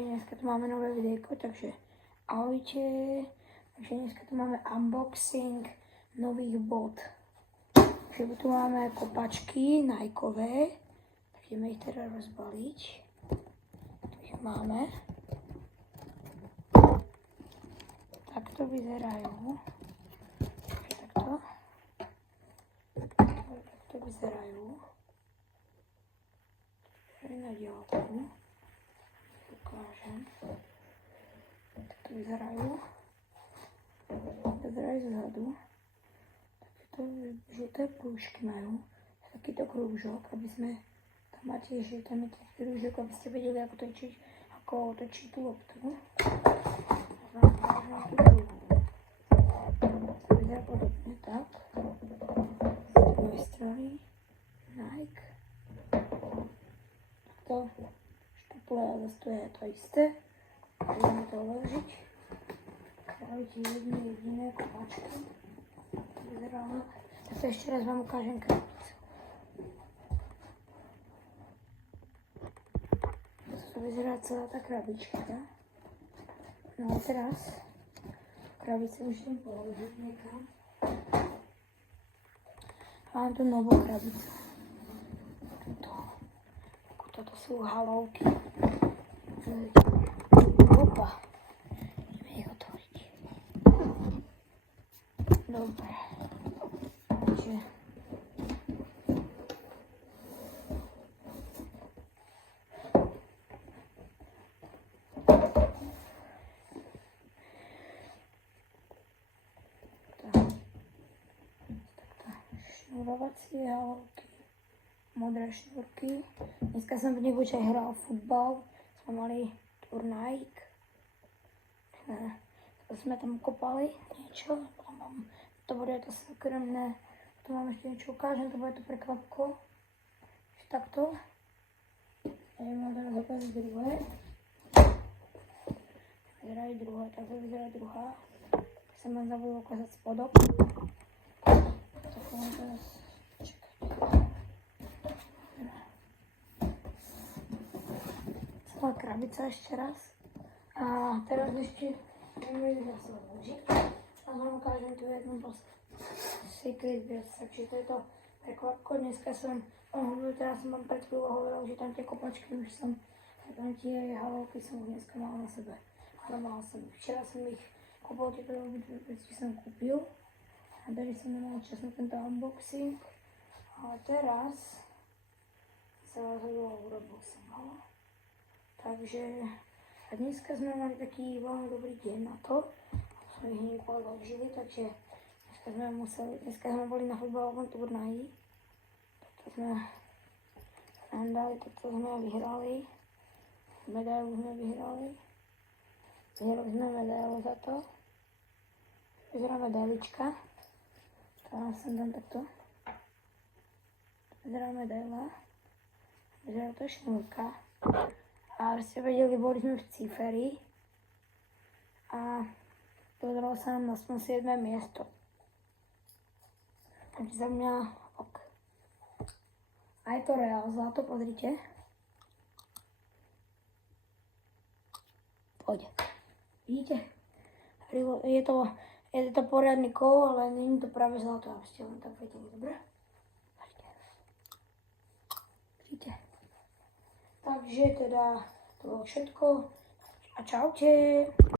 Dneska tu máme nové videjko, takže ahojte. Takže dneska tu máme unboxing nových bot. Takže tu máme kopačky Nikeové, tak ideme ich teda rozbaliť. Takže máme. Takto vyzerajú. Takže takto. Takto vyzerajú. Takže na diaľku. Ukážem. Takto vyzerajú. Vyzerajú zhľadu. Takéto žlté prúžky majú. Takýto krúžok, aby sme tam máte, že tam je taký krúžok, aby ste vedeli, ako otočiť tú loptu. To vyzerá podobne, tak. Z druhej strany Nike. Takto. Ale zase to je to isté. Budeme to uložiť. Spravíte jedny jediné kopačky. To vyzerá. Tak to ešte raz vám ukážem krabicu. To vyzerá celá tá krabička. No a teraz krabicu už idem položiť niekam. Mám tu novú krabicu. Toto sú halovky. Opa. Ideme ich otvoriť. Dobre. Takže. Šnurovacie halovky. Modré šnúrky. Dneska som v nich aj hral futbal. Sme mali turnaj. Sme tam kopali niečo. To bude to súkromné. Tu mám ešte niečo ukážem. To bude to prekvapko. Takto. Ja mám teraz ukázať druhé. Vyzerá aj druhé. Takto vyzerá druhá. Tak sa mám zabudol ukázať spodok. Tak mám teraz čekať. Celá krabica ešte raz. A teraz ešte ideme zase vložiť. A vám ukážem tu jednu secret vec. Takže to je to prekvapko. Dneska som, teraz som vám pred chvíľou hovoril, že tam tie kopačky už som, tam tie halovky som už dneska mal na sebe. Ale mal som ich. Včera som ich kúpil, tieto veci som kúpil. A tady som nemal čas na tento unboxing. Ale teraz sa rozhodol, urobil som ho. Takže a dneska sme mali taký veľmi dobrý deň na to. Sme ich hneď odložili, takže dneska sme boli na futbalovom turnaji. Toto sme nám dali, toto sme vyhrali. Medailu sme vyhrali. Vyhrali sme medailu za to. Vyzerá medailička. Teraz som tam takto. Vyzerá medaila. Vyzerá to šnúrka. A aby ste vedeli, boli sme v Ciferi a podarilo sa nám na 7. miesto. Takže za mňa ok. A je to reál zlato, pozrite. Poď. Vidíte? Je to poriadny kov, ale nie je to práve zlato, aby ste len tak vedeli, dobre? Vidíte? Takže teda to bolo všetko a čaute.